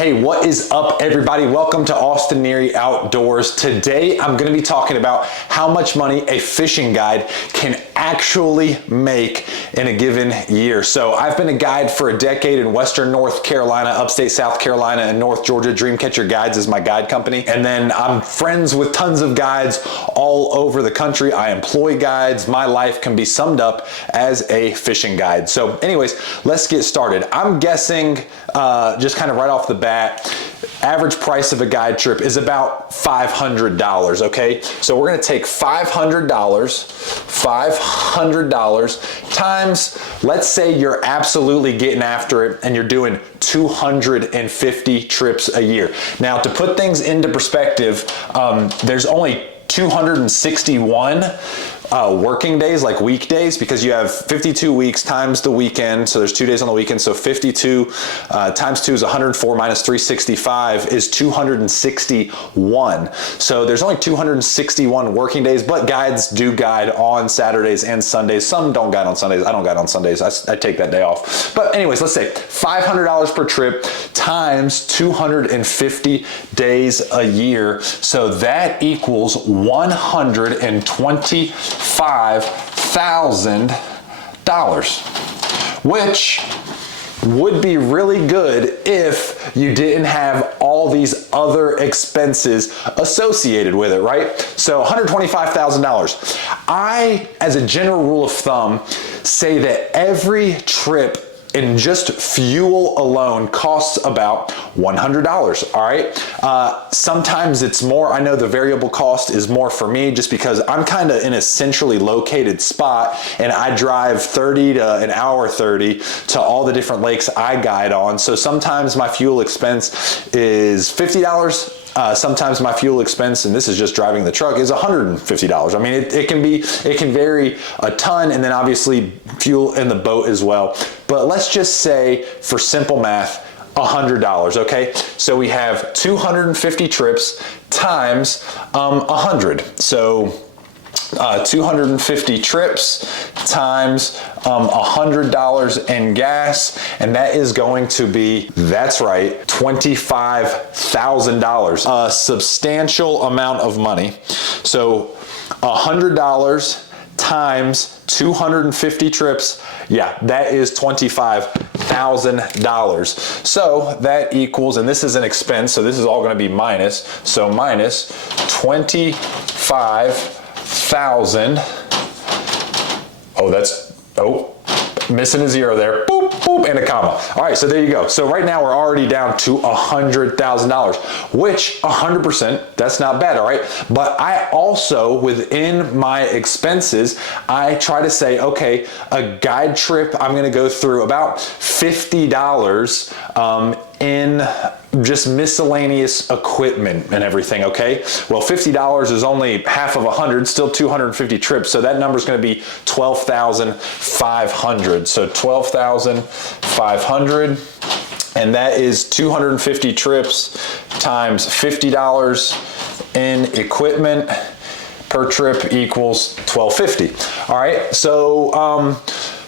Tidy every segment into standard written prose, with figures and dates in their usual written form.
Hey, what is up, everybody? Welcome to Austin Neary Outdoors. Today, I'm gonna be talking about how much money a fishing guide can actually make in a given year. So I've been a guide for a decade in Western North Carolina, upstate South Carolina, and North Georgia. Dreamcatcher Guides is my guide company. And then I'm friends with tons of guides all over the country. I employ guides. My life can be summed up as a fishing guide. So anyways, let's get started. I'm guessing just kind of right off the bat, average price of a guide trip is about $500, okay? So we're gonna take $500 times, let's say you're absolutely getting after it and you're doing 250 trips a year. Now, to put things into perspective, there's only 261 working days, like weekdays, because you have 52 weeks times the weekend, so there's 2 days on the weekend, so 52 times 2 is 104 minus 365 is 261. So there's only 261 working days, but guides do guide on Saturdays and Sundays. Some don't guide on Sundays. I don't guide on Sundays. I take that day off. But anyways, let's say $500 per trip times 250 days a year. So that equals $125,000, which would be really good if you didn't have all these other expenses associated with it, right? So $125,000. I, as a general rule of thumb, say that every trip in just fuel alone costs about $100, all right? Sometimes it's more. I know the variable cost is more for me just because I'm kind of in a centrally located spot and I drive 30 to an hour 30 to all the different lakes I guide on. So sometimes my fuel expense is $50. Sometimes my fuel expense, and this is just driving the truck, is $150. I mean, it can vary a ton, and then obviously fuel in the boat as well. But let's just say, for simple math, $100, okay? So we have 250 trips times 100. So 250 trips times $100 in gas, and that is going to be, that's right, $25,000. A substantial amount of money. So $100 times 250 trips, yeah, that is $25,000. So that equals, and this is an expense, so this is all going to be minus, so minus 25,000. Missing a zero there. Boop, boop, and a comma. All right, so there you go. So right now we're already down to $100,000, which 100%, that's not bad, all right? But I also, within my expenses, I try to say, okay, a guide trip, I'm gonna go through about $50 in just miscellaneous equipment and everything, okay? Well, $50 is only half of 100, still 250 trips, so that number's gonna be $12,500. So $12,500, and that is 250 trips times $50 in equipment per trip equals $1,250. All right, so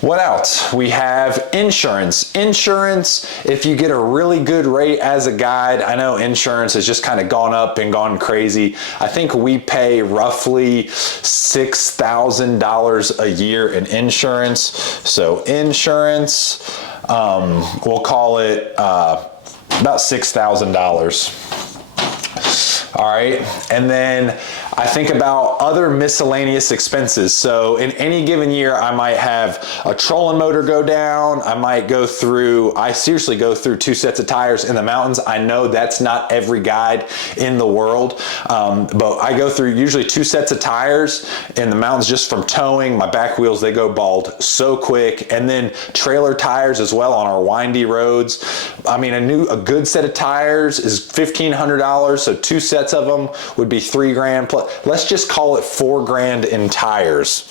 what else? We have insurance. Insurance, if you get a really good rate as a guide, I know insurance has just kind of gone up and gone crazy. I think we pay roughly $6,000 a year in insurance. So insurance, we'll call it about $6,000. All right, and then I think about other miscellaneous expenses. So in any given year, I might have a trolling motor go down. I seriously go through 2 sets of tires in the mountains. I know that's not every guide in the world, but I go through usually 2 sets of tires in the mountains just from towing. My back wheels, they go bald so quick. And then trailer tires as well on our windy roads. I mean, a good set of tires is $1,500, so 2 sets of them would be $3 grand plus. Let's just call it $4 grand in tires.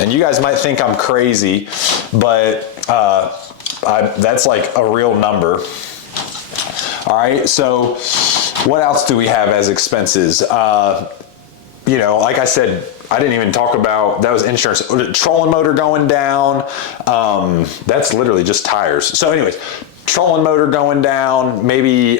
And you guys might think I'm crazy, but that's like a real number. All right, so what else do we have as expenses? Like I said, I didn't even talk about, that was insurance. Trolling motor going down, that's literally just tires. So anyways, trolling motor going down, maybe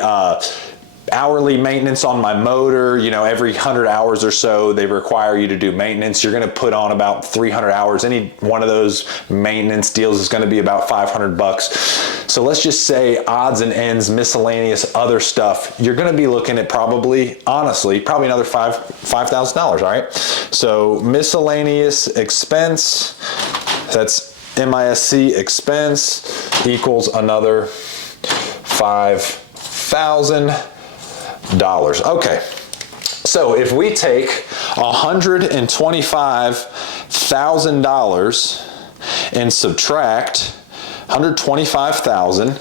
hourly maintenance on my motor. You know, every 100 hours or so they require you to do maintenance. You're going to put on about 300 hours. Any one of those maintenance deals is going to be about $500. So let's just say odds and ends, miscellaneous other stuff, you're going to be looking at probably, honestly, probably another $5,000, all right? So miscellaneous expense, that's MISC expense, equals another $5,000. Okay, so if we take $125,000 and subtract 125,000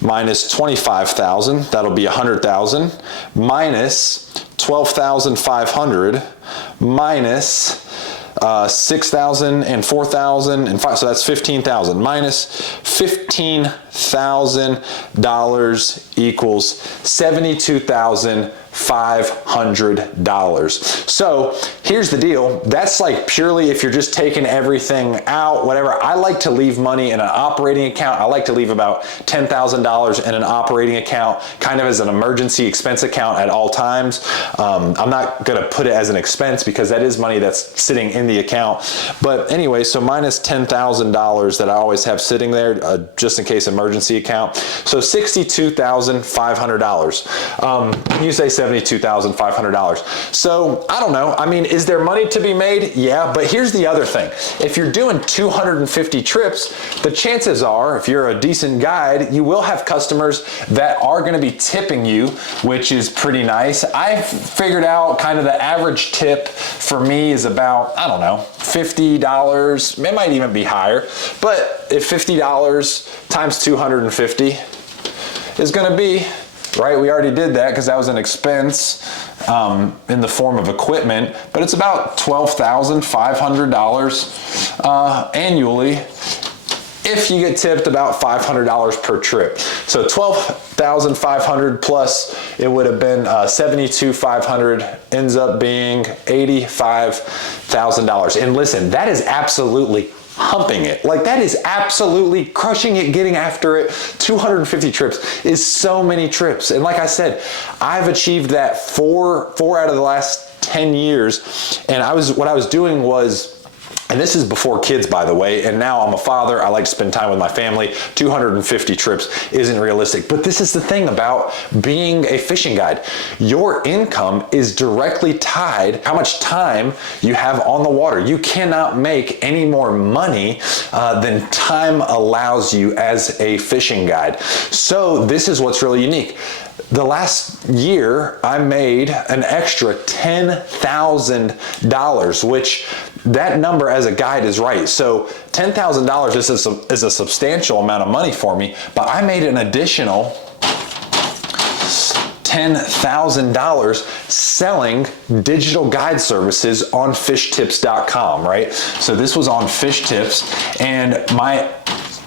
minus 25,000, that'll be 100,000, minus 12,500 minus 6,000 and 4,000 and 5, so that's 15,000, minus $15,000 equals $72,500. So here's the deal. That's like purely if you're just taking everything out, whatever. I like to leave money in an operating account. I like to leave about $10,000 in an operating account, kind of as an emergency expense account at all times. I'm not going to put it as an expense because that is money that's sitting in the account. But anyway, so minus $10,000 that I always have sitting there, just in case emergency account. So $62,500. You say $72,500. So I don't know. I mean, is there money to be made? Yeah, but here's the other thing. If you're doing 250 trips, the chances are, if you're a decent guide, you will have customers that are going to be tipping you, which is pretty nice. I've figured out kind of the average tip for me is about, I don't know, $50. It might even be higher, but if $50 times 250 is going to be, right, we already did that because that was an expense in the form of equipment, but it's about $12,500 annually if you get tipped about $500 per trip. So $12,500 plus it would have been $72,500 ends up being $85,000. And listen, that is absolutely humping it. Like that is absolutely crushing it, getting after it. 250 trips is so many trips. And like I said, I've achieved that four out of the last 10 years. And what I was doing was, and this is before kids, by the way, and now I'm a father, I like to spend time with my family. 250 trips isn't realistic. But this is the thing about being a fishing guide. Your income is directly tied how much time you have on the water. You cannot make any more money than time allows you as a fishing guide. So this is what's really unique. The last year, I made an extra $10,000, which that number as a guide is right. So $10,000 is a substantial amount of money for me, but I made an additional $10,000 selling digital guide services on FishTips.com, right? So this was on FishTips, and my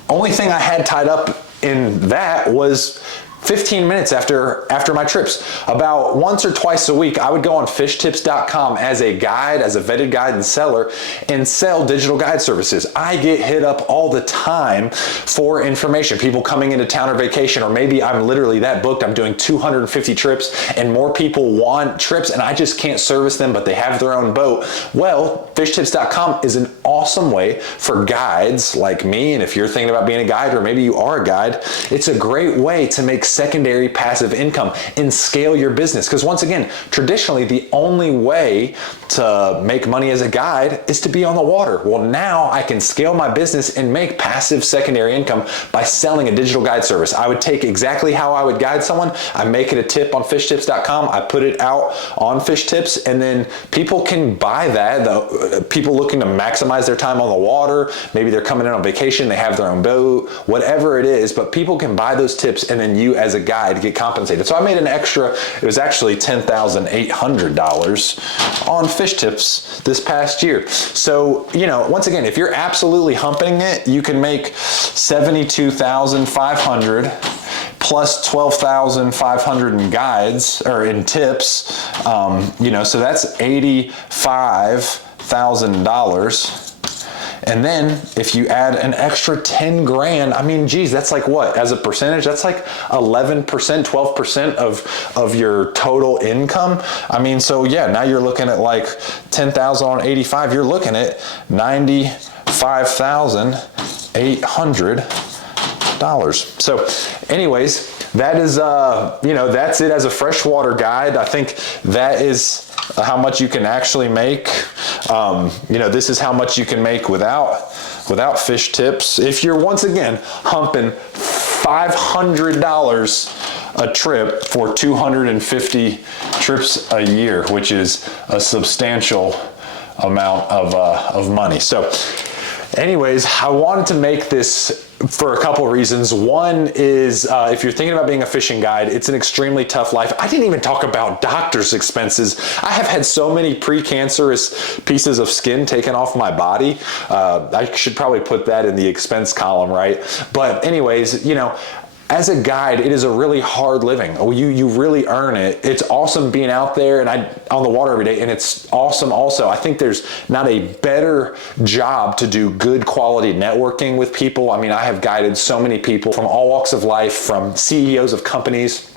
only thing I had tied up in that was 15 minutes after my trips. About once or twice a week, I would go on FishTips.com as a guide, as a vetted guide and seller, and sell digital guide services. I get hit up all the time for information. People coming into town or vacation, or maybe I'm literally that booked. I'm doing 250 trips and more people want trips and I just can't service them, but they have their own boat. Well, FishTips.com is an awesome way for guides like me. And if you're thinking about being a guide, or maybe you are a guide, it's a great way to make secondary passive income and scale your business. Because once again, traditionally, the only way to make money as a guide is to be on the water. Well, now I can scale my business and make passive secondary income by selling a digital guide service. I would take exactly how I would guide someone. I make it a tip on FishTips.com. I put it out on FishTips, and then people can buy that. The people looking to maximize their time on the water, maybe they're coming in on vacation, they have their own boat, whatever it is, but people can buy those tips and then you as a guide get compensated. So I made an extra, it was actually $10,800 on FishTips this past year. So, you know, once again, if you're absolutely humping it, you can make $72,500 plus $12,500 in guides or in tips. You know, so that's $85,000. And then if you add an extra 10 grand, I mean, geez, that's like what, as a percentage, that's like 11%, 12% of your total income. I mean, so yeah, now you're looking at like 10,000 on 85, you're looking at $95,800. So anyways, that is, that's it as a freshwater guide. I think that is how much you can actually make. This is how much you can make without FishTips. If you're, once again, humping $500 a trip for 250 trips a year, which is a substantial amount of money. So anyways, I wanted to make this for a couple of reasons. One is if you're thinking about being a fishing guide, it's an extremely tough life. I didn't even talk about doctor's expenses. I have had so many precancerous pieces of skin taken off my body. I should probably put that in the expense column, right? But anyways, as a guide, it is a really hard living. You really earn it. It's awesome being out there and on the water every day, and it's awesome also. I think there's not a better job to do good quality networking with people. I mean, I have guided so many people from all walks of life, from CEOs of companies,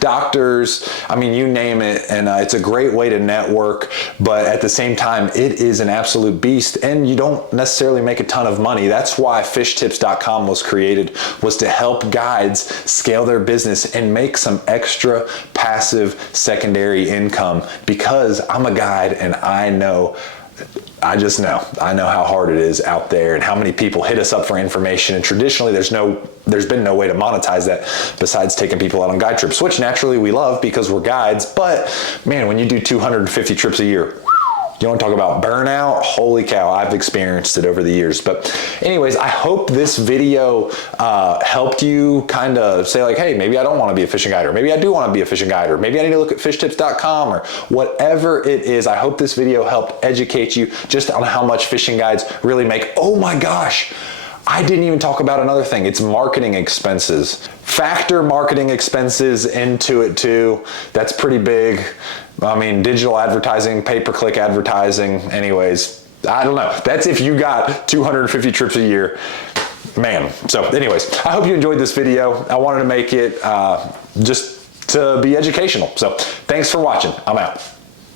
doctors, I mean, you name it, and it's a great way to network, but at the same time, it is an absolute beast, and you don't necessarily make a ton of money. That's why FishTips.com was created, was to help guides scale their business and make some extra passive secondary income, because I'm a guide and I know how hard it is out there and how many people hit us up for information. And traditionally, there's been no way to monetize that besides taking people out on guide trips, which naturally we love because we're guides. But man, when you do 250 trips a year, you want to talk about burnout? Holy cow, I've experienced it over the years. But anyways, I hope this video helped you kind of say like, hey, maybe I don't want to be a fishing guide, or maybe I do want to be a fishing guide, or maybe I need to look at FishTips.com, or whatever it is. I hope this video helped educate you just on how much fishing guides really make. Oh my gosh, I didn't even talk about another thing. It's marketing expenses. Factor marketing expenses into it too. That's pretty big. I mean, digital advertising, pay-per-click advertising, anyways, I don't know. That's if you got 250 trips a year, man. So anyways, I hope you enjoyed this video. I wanted to make it just to be educational. So thanks for watching. I'm out.